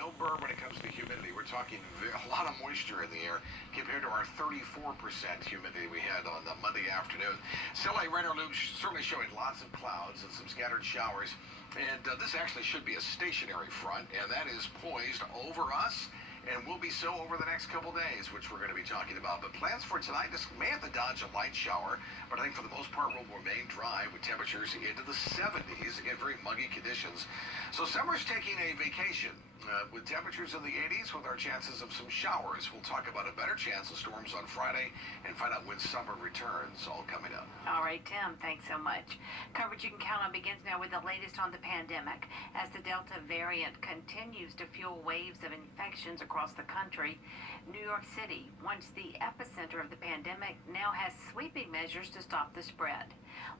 no burr when it comes to humidity. We're talking a lot of moisture in the air compared to our 34% humidity we had on the Monday afternoon. Still, a radar loop certainly showing lots of clouds and some scattered showers. And this actually should be a stationary front, and that is poised over us and will be so over the next couple days, which we're going to be talking about. But plans for tonight just may have to dodge a light shower, but I think for the most part will remain dry with temperatures into the 70s. Again, very muggy conditions. So summer's taking a vacation with temperatures in the 80s with our chances of some showers. We'll talk about a better chance of storms on Friday and find out when summer returns, all coming up. All right, Tim, thanks so much. Coverage you can count on begins now with the latest on the pandemic as the Delta variant continues to fuel waves of infections across the country. New York City, once the epicenter of the pandemic, now has sweeping measures to stop the spread.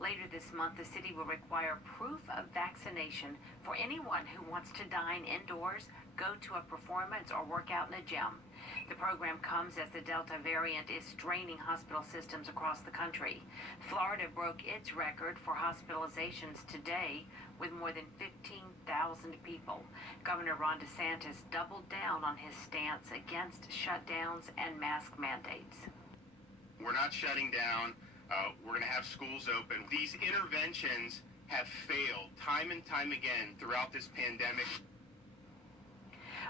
Later this month, the city will require proof of vaccination for anyone who wants to dine indoors, go to a performance, or work out in a gym. The program comes as the Delta variant is straining hospital systems across the country. Florida broke its record for hospitalizations today with more than 15,000 people. Governor Ron DeSantis doubled down on his stance against shutdowns and mask mandates. We're not shutting down. We're going to have schools open. These interventions have failed time and time again throughout this pandemic.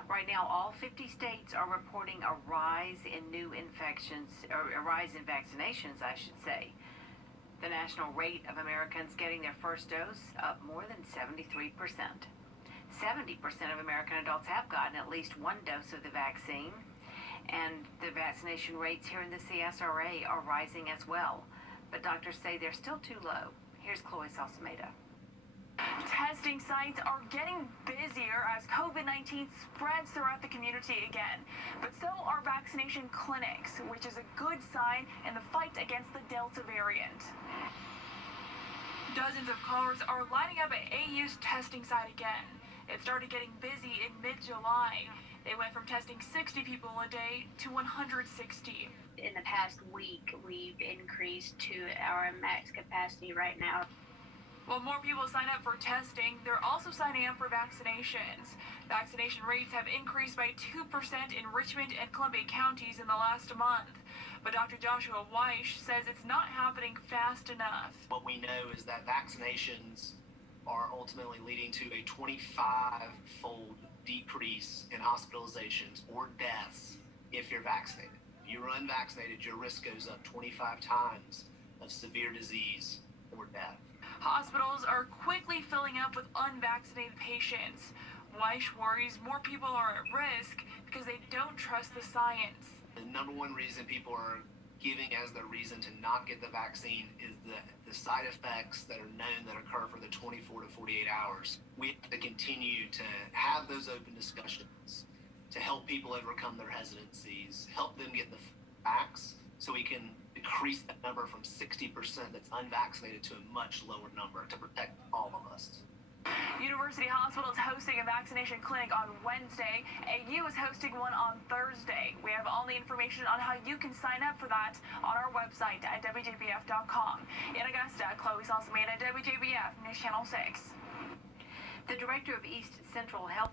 Right now, all 50 states are reporting a rise in new infections, or a rise in vaccinations, I should say. The national rate of Americans getting their first dose up more than 73%. 70% of American adults have gotten at least one dose of the vaccine, and the vaccination rates here in the CSRA are rising as well. But doctors say they're still too low. Here's Chloe Salsameda. Testing sites are getting busier as COVID-19 spreads throughout the community again. But so are vaccination clinics, which is a good sign in the fight against the Delta variant. Dozens of cars are lining up at AU's testing site again. It started getting busy in mid-July. They went from testing 60 people a day to 160. In the past week, we've increased to our max capacity right now. While more people sign up for testing, they're also signing up for vaccinations. Vaccination rates have increased by 2% in Richmond and Columbia counties in the last month. But Dr. Joshua Wjbf says it's not happening fast enough. What we know is that vaccinations are ultimately leading to a 25-fold decrease in hospitalizations or deaths if you're vaccinated. If you're unvaccinated, your risk goes up 25 times of severe disease or death. Hospitals are quickly filling up with unvaccinated patients. Wjbf worries more people are at risk because they don't trust the science. The number one reason people are giving as their reason to not get the vaccine is the side effects that are known that occur for the 24 to 48 hours. We have to continue to have those open discussions to help people overcome their hesitancies, help them get the facts so we can decrease that number from 60% that's unvaccinated to a much lower number to protect all of us. University Hospital is hosting a vaccination clinic on Wednesday. AU is hosting one on Thursday. We have all the information on how you can sign up for that on our website at Wjbf.com. In Augusta, Chloe Salsameda, WJBF News Channel 6. The director of East Central Health